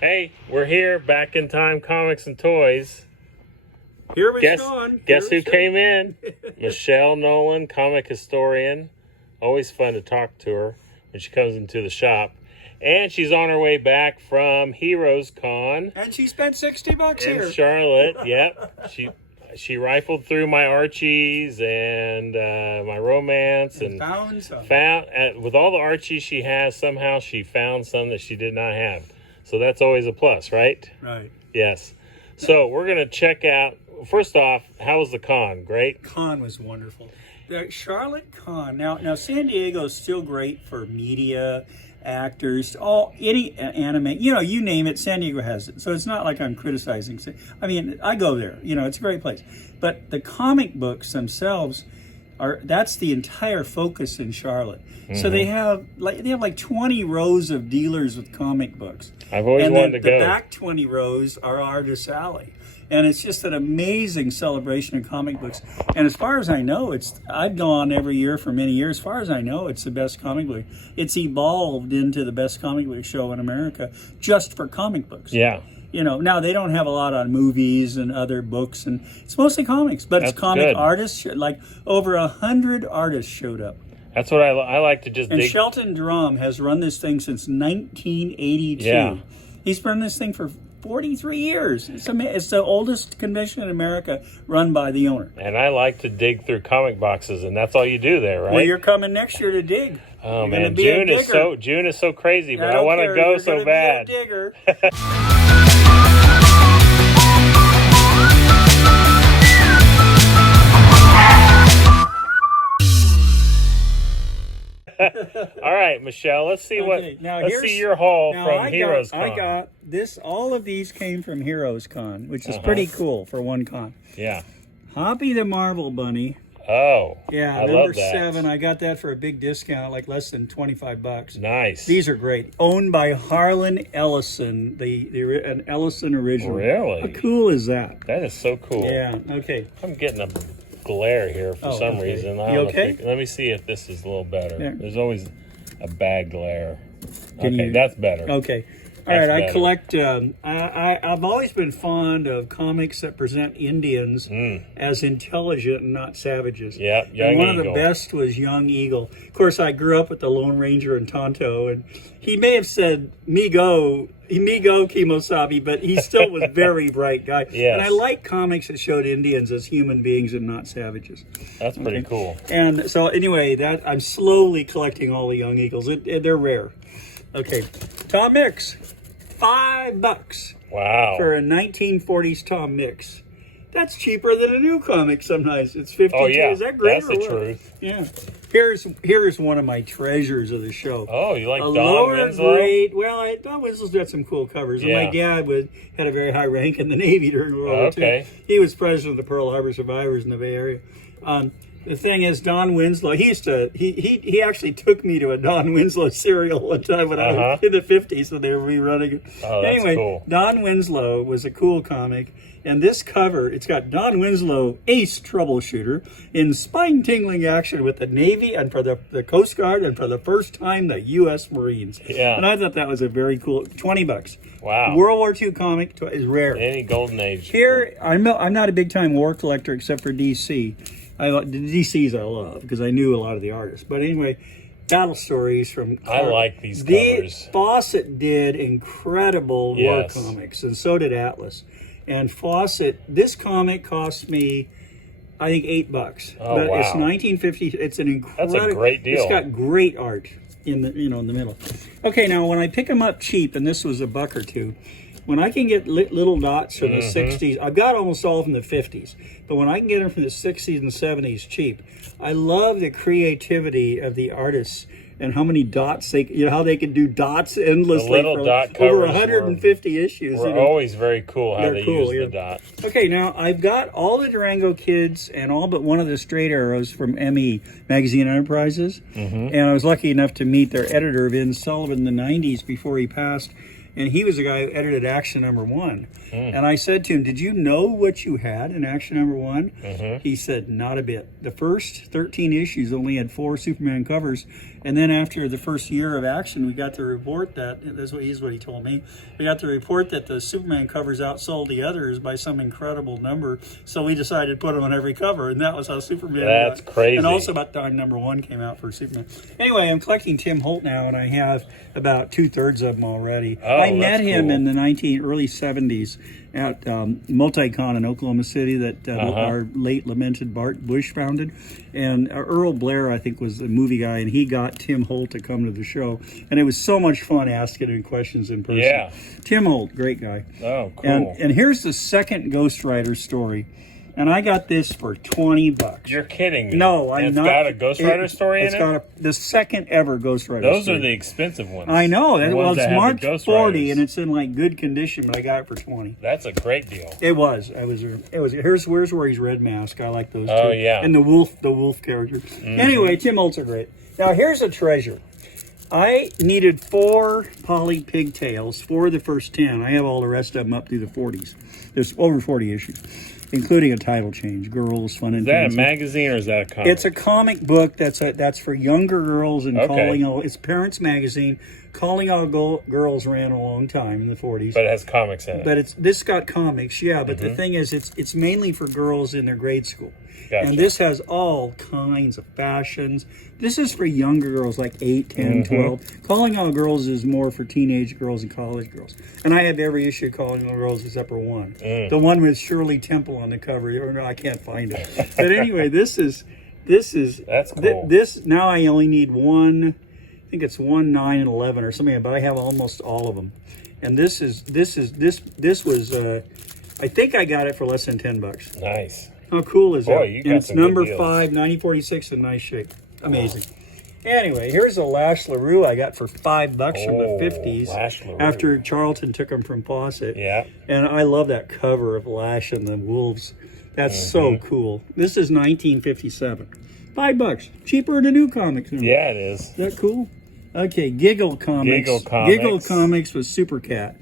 Hey, we're here, Back in Time Comics and Toys. Here was Sean. Guess who came in? Michelle Nolan, comic historian. Always fun to talk to her when she comes into the shop. And she's on her way back from Heroes Con. And she spent $60 in here. Charlotte. Yep. She rifled through my Archies and my romance and found some. With all the Archies she has, somehow she found some that she did not have. So that's always a plus, right? Right. Yes. So we're going to check out, first off, how was the con? Great? Con was wonderful. The Charlotte Con. Now San Diego is still great for media, actors, any anime, you name it, San Diego has it. So it's not like I'm criticizing. I mean, I go there, it's a great place. But the comic books themselves that's the entire focus in Charlotte. Mm-hmm. So they have like 20 rows of dealers with comic books. I've always wanted to go. The back 20 rows are Artist Alley. And it's just an amazing celebration of comic books. And as far as I know, I've gone every year for many years. As far as I know, it's the best comic book. It's evolved into the best comic book show in America just for comic books. Yeah. Now they don't have a lot on movies and other books, and it's mostly comics. But it's comic good. Artists, like over 100 artists showed up. That's what I like to just and dig. Shelton Drum has run this thing since 1982. Yeah. He's run this thing for 43 years. It's the oldest convention in America run by the owner. And I like to dig through comic boxes, and that's all you do there, right? Well, you're coming next year to dig. Oh, you're man, June is so crazy, but I want to go so bad. Be a digger. All right, Michelle, let's see let's see your haul from Heroes Con. I got this. All of these came from Heroes Con, which is pretty cool for one con. Yeah. Hoppy the Marvel Bunny. Oh, yeah, I number love that. 7. I got that for a big discount, like less than $25. Nice. These are great. Owned by Harlan Ellison, an Ellison original. Really? How cool is that? That is so cool. Yeah. Okay. I'm getting a glare here for some reason. You okay? Let me see if this is a little better. Yeah. There's always a bad glare. Okay, that's better. Okay. All right, I collect. I've always been fond of comics that present Indians as intelligent and not savages. Yeah, and one of the best was Young Eagle. Of course, I grew up with the Lone Ranger and Tonto, and he may have said "me go Kimosabi," but he still was a very bright guy. Yes. And I like comics that showed Indians as human beings and not savages. That's pretty cool. And so anyway, I'm slowly collecting all the Young Eagles. They're rare. Okay, Tom Mix. $5 Wow. for a 1940s Tom Mix. That's cheaper than a new comic sometimes. It's 52. Oh, yeah. Is that great? That's the truth. Yeah. Here's one of my treasures of the show. Oh, you like Don Winslow? Don Winslow's got some cool covers. Yeah. And my dad had a very high rank in the Navy during World War II. He was president of the Pearl Harbor survivors in the Bay Area. The thing is, Don Winslow, he actually took me to a Don Winslow serial one time when I was in the 50s when they were rerunning it. Oh, that's anyway, cool. Don Winslow was a cool comic. And this cover, it's got Don Winslow, ace troubleshooter, in spine-tingling action with the Navy and for the Coast Guard and for the first time the U.S. Marines. Yeah. And I thought that was a very cool, $20. Wow. World War II comic is rare. Any golden age. Here, I'm not a big-time war collector except for DC. The DCs I love because I knew a lot of the artists. But anyway, battle stories from... I like these covers. Fawcett did incredible war comics, and so did Atlas. And Fawcett, this comic cost me, I think, $8. Oh, but wow. It's 1950. It's an incredible... That's a great deal. It's got great art in the middle. Okay, now when I pick them up cheap, and this was a $1 or $2, when I can get little dots from the 60s, I've got almost all from the 50s, but when I can get them from the 60s and 70s cheap, I love the creativity of the artists and how many dots how they can do dots endlessly. The little dot covers over 150 issues. Were always very cool how they use the dot. Okay, now I've got all the Durango Kids and all but one of the Straight Arrows from ME, Magazine Enterprises, and I was lucky enough to meet their editor, Vin Sullivan, in the 90s before he passed. and he was the guy who edited Action #1. And I said to him, "Did you know what you had in Action #1?" He said, "Not a bit. The first 13 issues only had 4 Superman covers, and then after the first year of Action, we got the report that that's what he told me. We got the report that the Superman covers outsold the others by some incredible number. So we decided to put them on every cover, and that was how Superman. That's crazy. And also about time #1 came out for Superman. Anyway, I'm collecting Tim Holt now, and I have about 2/3 of them already. Oh, I met him cool. in the early 70s at Multicon in Oklahoma City that our late lamented Bart Bush founded. And Earl Blair, I think, was the movie guy, and he got Tim Holt to come to the show. And it was so much fun asking him questions in person. Yeah. Tim Holt, great guy. Oh, cool. And here's the second Ghost Rider story. And I got this for $20. You're kidding me. No, I'm it's not. It's got a Ghost Rider story in it? It's got the second ever Ghost Rider Those story. are the expensive ones. I know. The Well, ones it's that have the marked Ghost 40, Riders. and it's in like good condition, but I got it for 20. That's a great deal. It was. Here's where he's Red Mask. I like those Oh, too. yeah. And the wolf character. Anyway, Tim Holtz are great. Now here's a treasure. I needed 4 poly pigtails for the first 10. I have all the rest of them up through the 40s. There's over 40 issues, including a title change. Girls, Fun and Is that a Fancy. magazine or is that a comic? It's a comic book that's for younger girls and calling all. It's Parents Magazine. Calling All Girls ran a long time in the 40s. But it has comics in it. But this got comics, yeah. But the thing is, it's mainly for girls in their grade school. Gotcha. And this has all kinds of fashions. This is for younger girls, like 8, 10, 12. Calling All Girls is more for teenage girls and college girls. And I have every issue of Calling All Girls except for one. The one with Shirley Temple on the cover. Or no, I can't find it. But anyway, this is That's cool. This now I only need one. I think it's 1, 9, and 11 or something, but I have almost all of them. And this was I think I got it for less than $10. Nice. How cool is Boy, that? you And got it's some good number deals. 5, 9046 in nice shape. Amazing. Anyway, here's a Lash LaRue I got for $5 from the 50s. Lash LaRue. After Charlton took them from Fawcett. Yeah. And I love that cover of Lash and the Wolves. That's so cool. This is 1957. $5. Cheaper than a new comic. Yeah, it is. Is that cool? Okay, Giggle Comics. Giggle Comics was Supercat.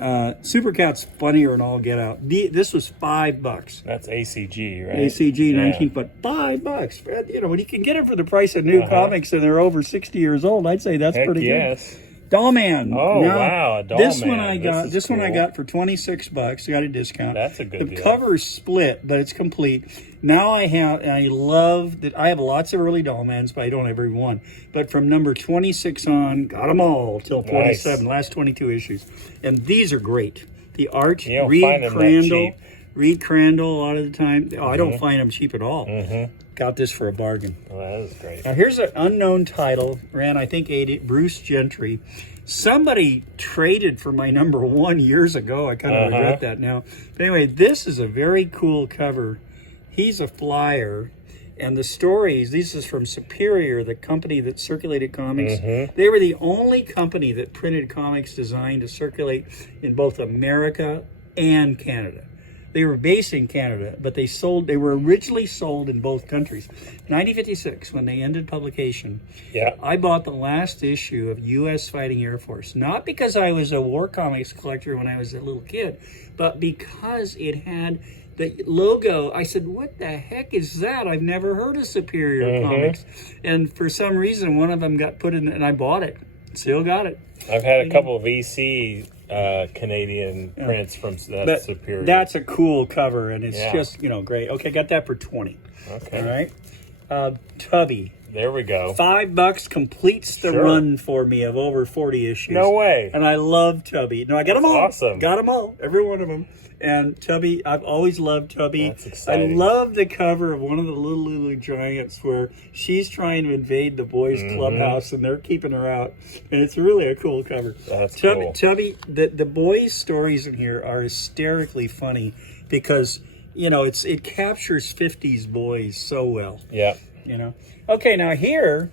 Supercat's funnier than all get out. This was $5. That's ACG, right? ACG 19, but $5. You know, when you can get it for the price of new comics and they're over 60 years old, I'd say that's Heck pretty yes. good. Dollman. Oh, Now, wow, a This Dollman. one I got. This is This one I cool. got for $26. Got a discount. That's a good The deal. cover's split, but it's complete. Now I love that. I have lots of early Dollmans, but I don't have every one. But from number 26 on, got them all till 47. Last 22 issues, and these are great. The art, You don't Reed find them that Crandall. cheap. Reed Crandall a lot of the time. Oh, I don't find them cheap at all. Got this for a bargain. Well, that is great. Now here's an unknown title. Ran, I think, 80. Bruce Gentry. Somebody traded for my number 1 years ago. I kind of regret that now. But anyway, this is a very cool cover. He's a flyer. And the stories, this is from Superior, the company that circulated comics. They were the only company that printed comics designed to circulate in both America and Canada. They were based in Canada, but they were originally sold in both countries. 1956, when they ended publication, Yeah. I bought the last issue of U.S. Fighting Air Force, not because I was a war comics collector when I was a little kid, but because it had the logo. I said, what the heck is that? I've never heard of Superior Comics. And for some reason, one of them got put in, and I bought it. Still got it. I've had a couple of EC Canadian prints from that But Superior. that's a cool cover, and it's Yeah. just, great. Okay, got that for 20. Okay. All right. Tubby. There we go. $5 completes the Sure. run for me of over 40 issues. No way. And I love Tubby. No, I got them all. awesome. Got them all. Every one of them. And Tubby, I've always loved Tubby. That's exciting. I love the cover of one of the Little Giants where she's trying to invade the boys' clubhouse and they're keeping her out. And it's really a cool cover. That's Tubby, cool. Tubby, the boys' stories in here are hysterically funny because, it captures 50s boys so well. Yeah. Okay, now here,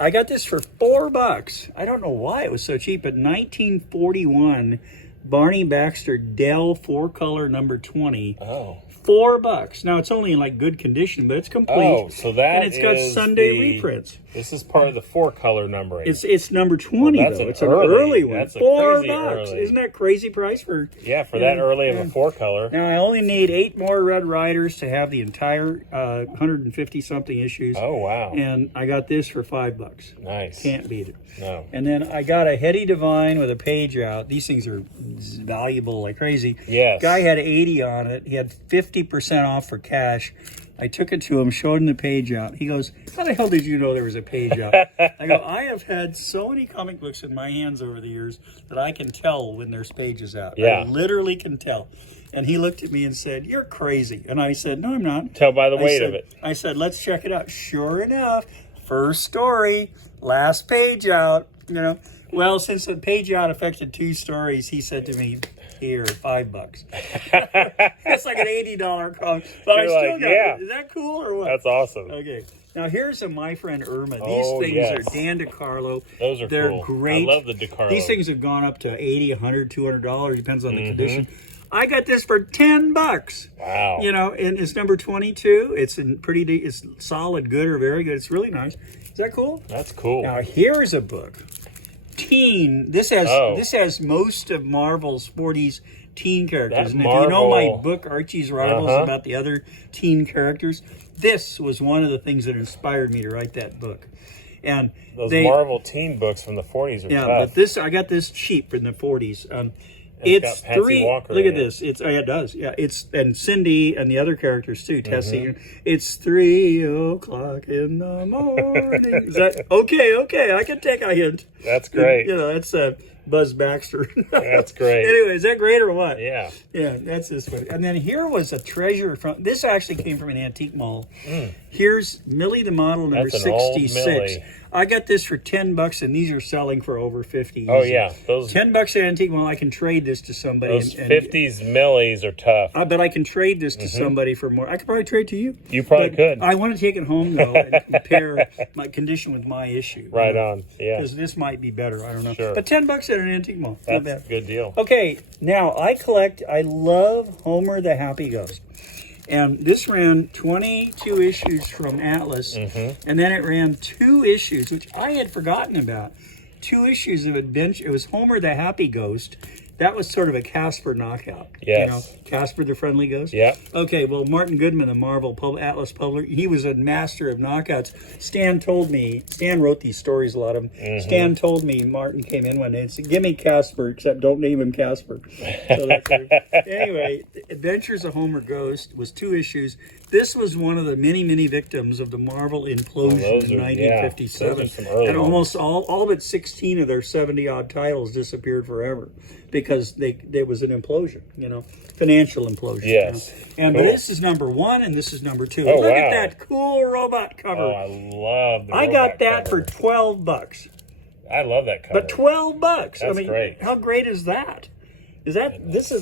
I got this for $4. I don't know why it was so cheap, but 1941 Barney Baxter Dell 4-color number 20. Oh. $4. Now it's only in like good condition, but it's complete. Oh, so that and it's got is Sunday reprints. This is part of the 4-color numbering. It's number 20 Well, though. It's an early one. That's a $4. crazy early. Isn't that crazy price for? Yeah, for that early of a 4-color. Now I only need 8 more Red Riders to have the entire 150 something issues. Oh wow! And I got this for $5. Nice. Can't beat it. No. And then I got a Hetty Divine with a page out. These things are valuable like crazy. Yes. Guy had 80 on it. He had 50% off for cash. I took it to him, showed him the page out. He goes, how the hell did you know there was a page out? I go, I have had so many comic books in my hands over the years that I can tell when there's pages out. Yeah. I literally can tell. And he looked at me and said, you're crazy. And I said, no, I'm not. Tell by the weight of it. I said, let's check it out. Sure enough, first story, last page out, you know. Well, since the page out affected 2 stories, he said to me, here, $5. That's like an $80 comic. But I still got it. Is that cool or what? That's awesome. Okay. Now here's a My Friend Irma. These things are Dan DeCarlo. Those are They're cool. great. I love the DeCarlo. These things have gone up to $80, $100, $200, depends on the condition. I got this for $10. Wow. You know, and it's number 22. It's in it's solid, good or very good. It's really nice. Is that cool? That's cool. Now here's a book. Teen. This has most of Marvel's 40s teen characters. And if you know my book, Archie's Rivals, about the other teen characters, this was one of the things that inspired me to write that book. And those Marvel teen books from the 40s are tough. But I got this cheap in the 40s. It's got Patsy Walker Look in at this. It does. Yeah, and Cindy and the other characters too. Tessie. It's 3:00 in the morning. Is that okay? Okay, I can take a hint. That's great. You know, that's Buzz Baxter. That's great. Anyway, is that great or what? Yeah. Yeah, that's this way. And then here was a treasure from. This actually came from an antique mall. Here's Millie the Model number That's an old 66. Millie. I got this for $10, and these are selling for over $50. Oh yeah, those $10 at antique mall. I can trade this to somebody. Those 50s Millies are tough. But I can trade this to somebody for more. I could probably trade to you. You probably could. I want to take it home though and compare my condition with my issue. Right on. Yeah. Because this might be better. I don't know. Sure. But $10 at an antique mall. Not That's bad. a good deal. Okay, now I love Homer the Happy Ghost. And this ran 22 issues from Atlas, and then it ran 2 issues, which I had forgotten about. 2 issues of adventure. It was Homer the Happy Ghost. That was sort of a Casper knockout. Yes. You know, Casper the Friendly Ghost. Yeah. Okay, well, Martin Goodman, the Marvel Atlas publisher, he was a master of knockouts. Stan wrote these stories, a lot of them. Stan told me, Martin came in one day and said, give me Casper, except don't name him Casper. So that's anyway, Adventures of Homer Ghost was 2 issues. This was one of the many, many victims of the Marvel implosion in 1957. Those are some early and ones. almost all but 16 of their 70-odd titles disappeared forever because there was an implosion, you know, financial implosion. Yes. You know? And Cool. But this is number 1 and this is number 2. Oh, Look wow. at that cool robot cover. Oh, I love the I got robot that cover. for $12. I love that cover. But $12. That's I mean, great. how great is that? This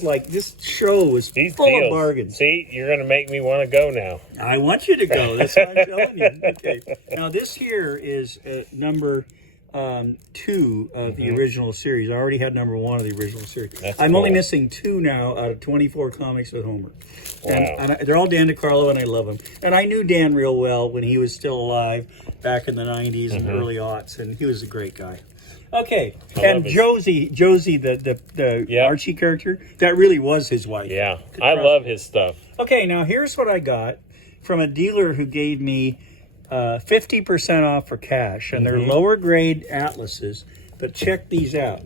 show is These full deals. of bargains. See, you're going to make me want to go now. I want you to go. That's what I'm telling you. Okay. Now this here is number 2 of the original series. I already had number 1 of the original series. I'm only missing 2 now out of 24 comics with Homer. Wow. And they're all Dan DeCarlo, and I love him. And I knew Dan real well when he was still alive back in the 90s and early aughts, and he was a great guy. Okay, and Josie, the Archie character, that really was his wife. Yeah, I love his stuff. Okay, now here's what I got from a dealer who gave me 50% off for cash, and they're lower grade atlases. But check these out.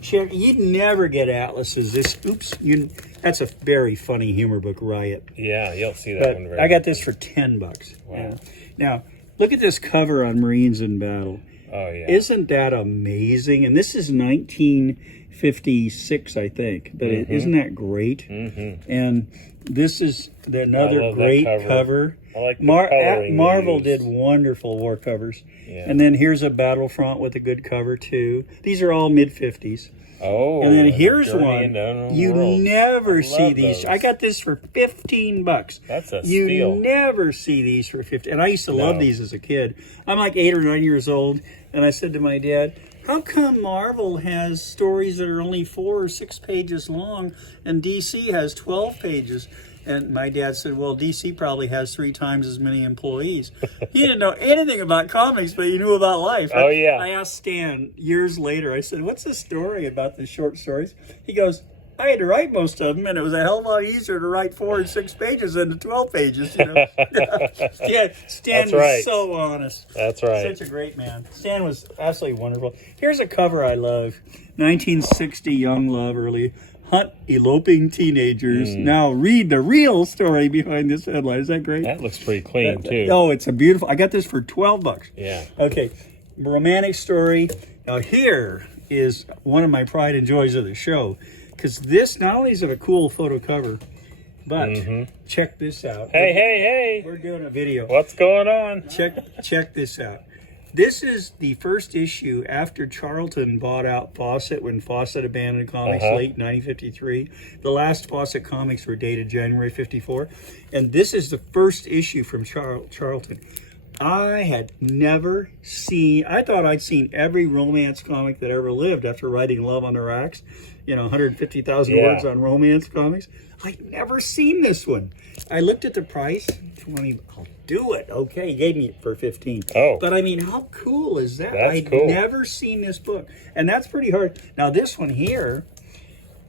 You'd never get atlases. That's a very funny humor book, Riot. Yeah, you'll see that one very I got this for $10. Wow. Yeah. Now, look at this cover on Marines in Battle. Oh, yeah. Isn't that amazing? And this is 1956, I think. But isn't that great? And this is another great cover. I like the coloring Marvel they did used. wonderful war covers. Yeah. And then here's a Battlefront with a good cover, too. These are all mid-50s. Oh, And then here's Journey one. into Unknown You Worlds. never I see love these. those. I got this for $15. That's a You steal. never see these for 50. And I used to love these as a kid. I'm like 8 or 9 years old, and I said to my dad, how come Marvel has stories that are only 4 or 6 pages long and DC has 12 pages? And my dad said, well, DC probably has 3 times as many employees. He didn't know anything about comics, but he knew about life. Oh, yeah. I asked Stan years later, I said, what's the story about the short stories? He goes, I had to write most of them, and it was a hell of a lot easier to write 4 and 6 pages than the 12 pages, you know. Stan was so honest. That's right. Such a great man. Stan was absolutely wonderful. Here's a cover I love. 1960 Young Love, early. Hunt eloping teenagers. Now read the real story behind this headline. Is that great? That looks pretty clean, too. Oh, it's a beautiful. I got this for $12. Yeah. Okay. Romantic story. Now here is one of my pride and joys of the show. Because this, not only is it a cool photo cover, but check this out. Hey. We're doing a video. What's going on? Check this out. This is the first issue after Charlton bought out Fawcett when Fawcett abandoned comics late 1953. The last Fawcett comics were dated January 54. And this is the first issue from Charlton. I had never seen, I thought I'd seen every romance comic that ever lived after writing Love on the Racks. 150,000 words on romance comics. I'd never seen this one. I looked at the price, 20, I'll do it. Okay, he gave me it for 15. Oh. But I mean, how cool is that? That's I'd cool. never seen this book. And that's pretty hard. Now, this one here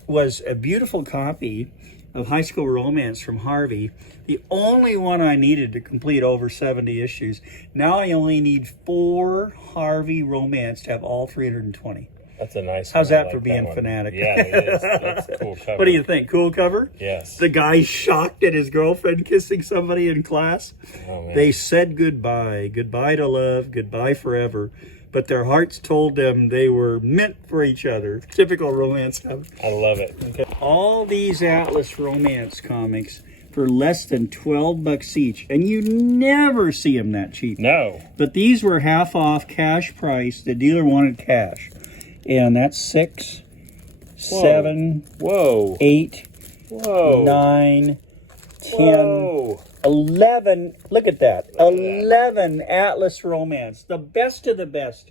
was a beautiful copy of High School Romance from Harvey. The only one I needed to complete over 70 issues. Now I only need 4 Harvey Romance to have all 320. That's a nice How's one. that for being fanatic? Yeah, it is. That's a cool cover. What do you think? Cool cover? Yes. The guy shocked at his girlfriend kissing somebody in class. Oh, man. They said goodbye. Goodbye to love. Goodbye forever. But their hearts told them they were meant for each other. Typical romance. I love it. Okay. All these Atlas romance comics for less than $12 each. And you never see them that cheap. No. But these were half off cash price. The dealer wanted cash. And that's 6, 7, 8, 9, 10, 11. Look at that. 11 Atlas Romance. The best of the best.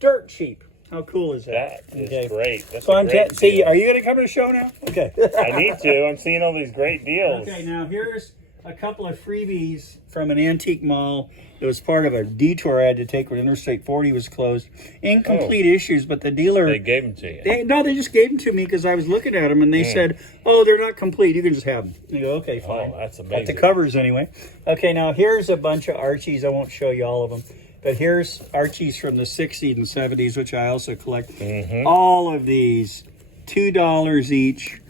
Dirt cheap. How cool is that? That is great. That's So a great deal. are you going to come to the show now? Okay. I need to. I'm seeing all these great deals. Okay, now here's a couple of freebies from an antique mall. It was part of a detour I had to take when Interstate 40 was closed. Incomplete issues, but the dealer... They gave them to you. They just gave them to me because I was looking at them, and they said, oh, they're not complete. You can just have them. And you go, okay, fine. Oh, that's amazing. Got the covers anyway. Okay, now here's a bunch of Archies. I won't show you all of them. But here's Archies from the 60s and 70s, which I also collect. All of these, $2 each.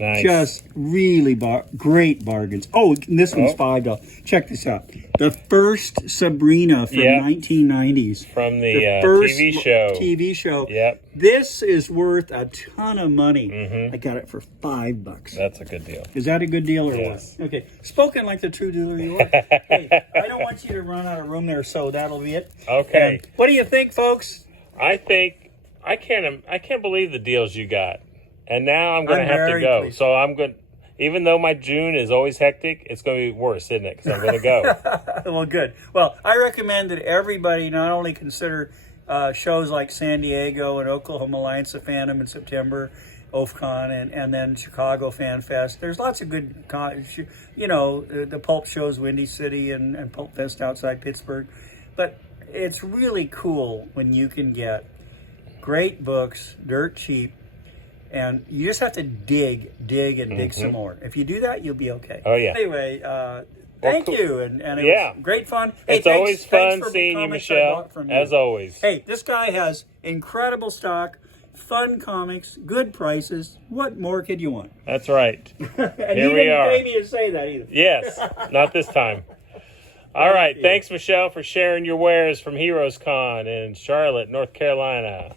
Nice. Just really great bargains. Oh, and this one's $5. Check this out. The first Sabrina from 1990s. From the first TV show. Yep. This is worth a ton of money. I got it for $5. That's a good deal. Is that a good deal or what? Okay. Spoken like the true dealer you are. Hey, I don't want you to run out of room there, so that'll be it. Okay. And what do you think, folks? I think I can't believe the deals you got. And now I'm going to have to very go. pleased. So I'm going to, even though my June is always hectic, it's going to be worse, isn't it? Because I'm going to go. Well, good. Well, I recommend that everybody not only consider shows like San Diego and Oklahoma Alliance of Fandom in September, OFCON, and then Chicago Fan Fest. There's lots of good, the Pulp shows, Windy City and Pulp Fest outside Pittsburgh. But it's really cool when you can get great books, dirt cheap, and you just have to dig and dig some more. If you do that, you'll be okay. Oh, yeah. Anyway, thank you, and it was great fun. It's always fun seeing you, Michelle, as always. Hey, this guy has incredible stock, fun comics, good prices. What more could you want? That's right. And Here we are. You didn't pay me to say that either. Yes, not this time. All right, thanks, Michelle, for sharing your wares from Heroes Con in Charlotte, North Carolina.